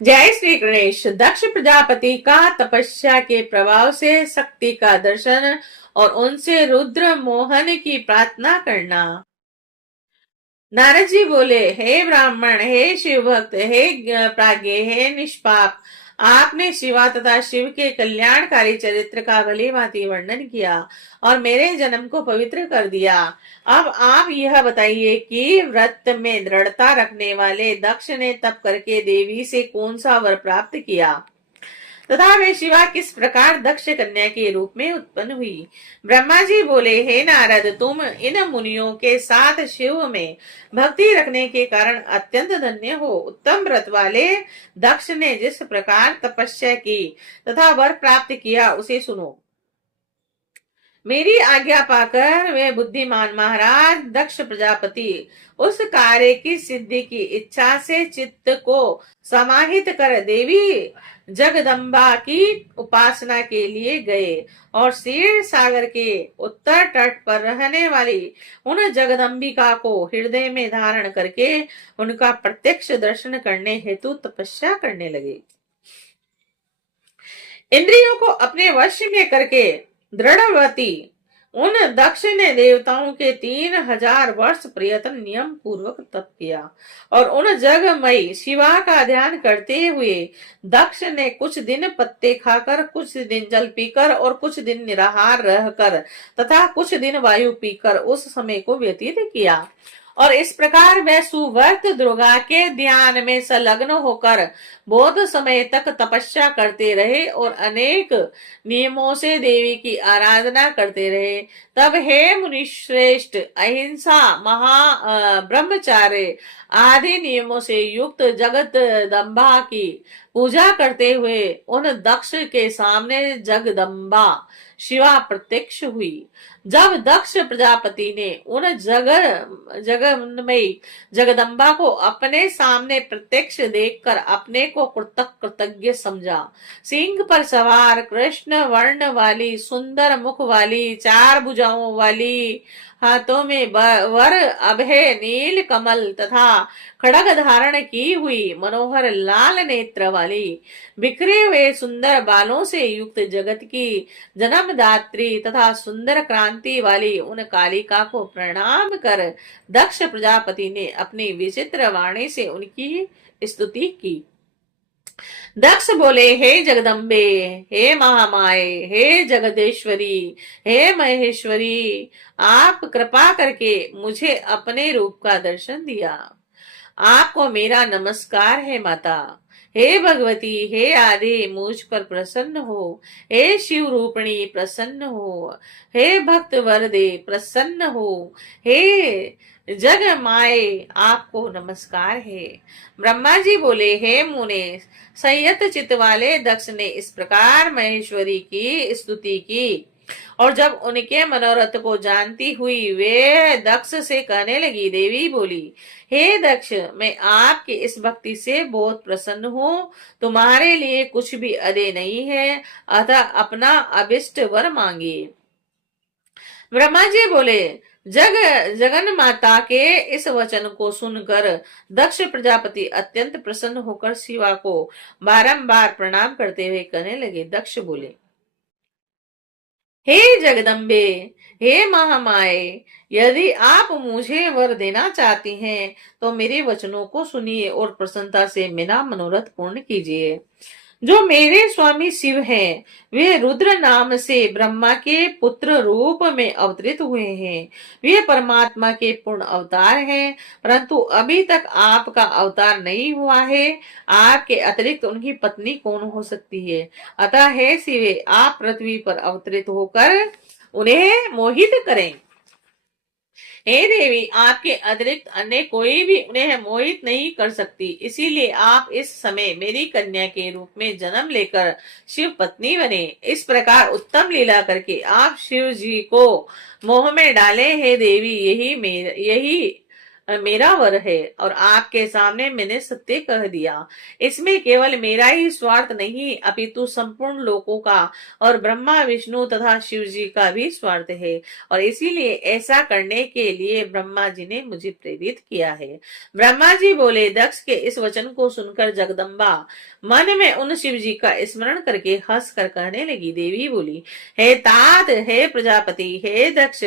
जय श्री गणेश। दक्ष प्रजापति का तपस्या के प्रभाव से शक्ति का दर्शन और उनसे रुद्र मोहन की प्रार्थना करना। नारद जी बोले, हे ब्राह्मण, हे शिव भक्त, हे प्राज्ञ, हे निष्पाप, आपने शिवा तथा शिव के कल्याणकारी चरित्र का भली भांति वर्णन किया और मेरे जन्म को पवित्र कर दिया। अब आप यह बताइए कि व्रत में दृढ़ता रखने वाले दक्ष ने तप करके देवी से कौन सा वर प्राप्त किया तथा वे शिवा किस प्रकार दक्ष कन्या के रूप में उत्पन्न हुई। ब्रह्मा जी बोले, हे नारद, तुम इन मुनियों के साथ शिव में भक्ति रखने के कारण अत्यंत धन्य हो। उत्तम व्रत वाले दक्ष ने जिस प्रकार तपस्या की तथा वर प्राप्त किया उसे सुनो। मेरी आज्ञा पाकर वे बुद्धिमान महाराज दक्ष प्रजापति उस कार्य की सिद्धि की इच्छा से चित्त को समाहित कर देवी जगदम्बा की उपासना के लिए गए और क्षीर सागर के उत्तर तट पर रहने वाली उन जगदम्बिका को हृदय में धारण करके उनका प्रत्यक्ष दर्शन करने हेतु तपस्या करने लगे। इंद्रियों को अपने वश में करके दृढ़व्रती उन दक्ष ने देवताओं के 3000 वर्ष प्रयत्न नियम पूर्वक तप किया और उन जगमयी शिवा का ध्यान करते हुए दक्ष ने कुछ दिन पत्ते खाकर, कुछ दिन जल पीकर और कुछ दिन निराहार रहकर तथा कुछ दिन वायु पीकर उस समय को व्यतीत किया और इस प्रकार वह सुव्रत दुर्गा के ध्यान में संलग्न होकर बहुत समय तक तपस्या करते रहे और अनेक नियमों से देवी की आराधना करते रहे। तब हे मुनिश्रेष्ठ, अहिंसा, ब्रह्मचार्य आदि नियमों से युक्त जगदम्बा की पूजा करते हुए उन दक्ष के सामने जगदम्बा शिवा प्रत्यक्ष हुई। जब दक्ष प्रजापति ने उन जगन्मयी जगदम्बा को अपने सामने प्रत्यक्ष देखकर अपने को कृतज्ञ समझा। सिंह पर सवार कृष्ण वर्ण वाली सुंदर मुख वाली, 4 भुजाओं वाली, हाथों में वर अभय नील कमल तथा खड़ग धारण की हुई, मनोहर लाल नेत्र वाली, बिखरे हुए सुंदर बालों से युक्त जगत की जन्मदात्री तथा सुंदर क्रांति वाली उन कालिका को प्रणाम कर दक्ष प्रजापति ने अपनी विचित्र वाणी से उनकी स्तुति की। दक्ष बोले, हे जगदम्बे, हे महामाए, हे जगदेश्वरी, हे महेश्वरी, आप कृपा करके मुझे अपने रूप का दर्शन दिया। आपको मेरा नमस्कार है माता। हे भगवती, हे आदि, मुझ पर प्रसन्न हो। हे शिव रूपणी, प्रसन्न हो। हे भक्त वरदे, प्रसन्न हो। हे जग माए, आपको नमस्कार है। ब्रह्मा जी बोले, हे मुने, संयत चित्त वाले दक्ष ने इस प्रकार महेश्वरी की स्तुति की और जब उनके मनोरथ को जानती हुई वे दक्ष से कहने लगी। देवी बोली, हे दक्ष, मैं आपकी इस भक्ति से बहुत प्रसन्न हूँ। तुम्हारे लिए कुछ भी अदे नहीं है, अतः अपना अभिष्ट वर मांगिए। ब्रह्मा जी बोले, जगन माता के इस वचन को सुनकर दक्ष प्रजापति अत्यंत प्रसन्न होकर शिवा को बारंबार प्रणाम करते हुए कहने लगे। दक्ष बोले, हे जगदम्बे, हे महामाए, यदि आप मुझे वर देना चाहती हैं तो मेरे वचनों को सुनिए और प्रसन्नता से मेरा मनोरथ पूर्ण कीजिए। जो मेरे स्वामी शिव हैं, वे रुद्र नाम से ब्रह्मा के पुत्र रूप में अवतरित हुए हैं। वे परमात्मा के पूर्ण अवतार हैं, परंतु अभी तक आपका अवतार नहीं हुआ है। आपके अतिरिक्त उनकी पत्नी कौन हो सकती है? अतः हे शिवे, आप पृथ्वी पर अवतरित होकर उन्हें मोहित करें। हे देवी, आपके अतिरिक्त अन्य कोई भी उन्हें मोहित नहीं कर सकती, इसीलिए आप इस समय मेरी कन्या के रूप में जन्म लेकर शिव पत्नी बने। इस प्रकार उत्तम लीला करके आप शिव जी को मोह में डाले। हे देवी, यही मेरा वर है और आपके सामने मैंने सत्य कह दिया। इसमें केवल मेरा ही स्वार्थ नहीं अपितु संपूर्ण लोकों का और ब्रह्मा विष्णु तथा शिव जी का भी स्वार्थ है, और इसीलिए ऐसा करने के लिए ब्रह्मा जी ने मुझे प्रेरित किया है। ब्रह्मा जी बोले, दक्ष के इस वचन को सुनकर जगदम्बा मन में उन शिव जी का स्मरण करके हंस कर कहने लगी। देवी बोली, हे तात, हे प्रजापति, हे दक्ष,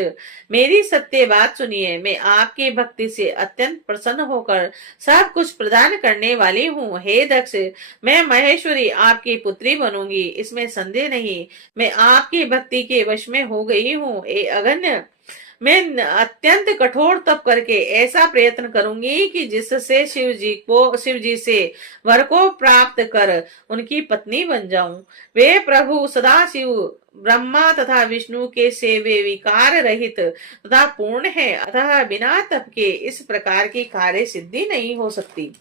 मेरी सत्य बात सुनिए। मैं आपकी भक्ति से अत्यंत प्रसन्न होकर सब कुछ प्रदान करने वाली हूँ। हे दक्ष, मैं महेश्वरी आपकी पुत्री बनूंगी, इसमें संदेह नहीं। मैं आपकी भक्ति के वश में हो गई हूँ। ए अगन्य, मैं अत्यंत कठोर तप करके ऐसा प्रयत्न करूंगी कि जिससे शिव जी से वर को प्राप्त कर उनकी पत्नी बन जाऊं। वे प्रभु सदाशिव ब्रह्मा तथा विष्णु के सेवे विकार रहित तथा पूर्ण है, अतः बिना तप के इस प्रकार की कार्य सिद्धि नहीं हो सकती।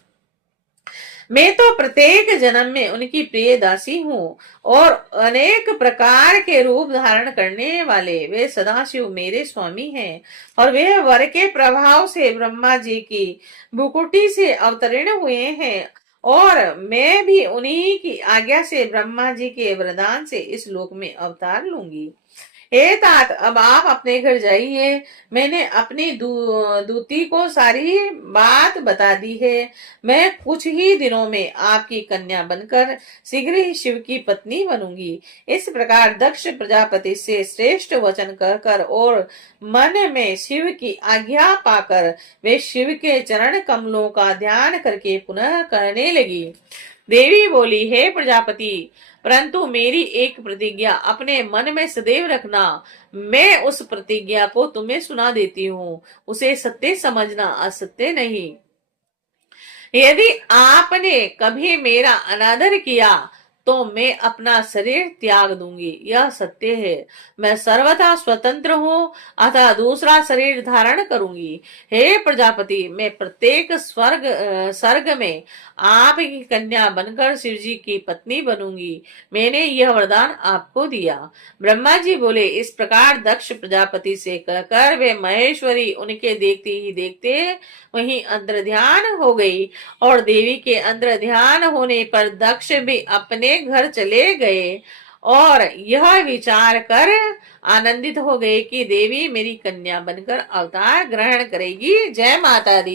मैं तो प्रत्येक जन्म में उनकी प्रिय दासी हूँ और अनेक प्रकार के रूप धारण करने वाले वे सदाशिव मेरे स्वामी हैं, और वे वर के प्रभाव से ब्रह्मा जी की भुकुटी से अवतीर्ण हुए हैं, और मैं भी उन्हीं की आज्ञा से ब्रह्मा जी के वरदान से इस लोक में अवतार लूंगी। हे तात, अब आप अपने घर जाइए। मैंने अपनी दूती को सारी बात बता दी है। मैं कुछ ही दिनों में आपकी कन्या बनकर शीघ्र ही शिव की पत्नी बनूंगी। इस प्रकार दक्ष प्रजापति से श्रेष्ठ वचन कहकर और मन में शिव की आज्ञा पाकर वे शिव के चरण कमलों का ध्यान करके पुनः कहने लगी। देवी बोली, हे प्रजापति, परंतु मेरी एक प्रतिज्ञा अपने मन में सदैव रखना। मैं उस प्रतिज्ञा को तुम्हें सुना देती हूँ, उसे सत्य समझना, असत्य नहीं। यदि आपने कभी मेरा अनादर किया तो मैं अपना शरीर त्याग दूंगी, यह सत्य है। मैं सर्वथा स्वतंत्र हूँ, अतः दूसरा शरीर धारण करूंगी। हे प्रजापति, मैं प्रत्येक सर्ग में आपकी कन्या बनकर शिव जी की पत्नी बनूंगी। मैंने यह वरदान आपको दिया। ब्रह्मा जी बोले, इस प्रकार दक्ष प्रजापति से कहकर वे महेश्वरी उनके देखते ही देखते वहीं अंतर ध्यान हो गई, और देवी के अंतर ध्यान होने पर दक्ष भी अपने घर चले गए और यह विचार कर आनंदित हो गए कि देवी मेरी कन्या बनकर अवतार ग्रहण करेगी। जय माता दी।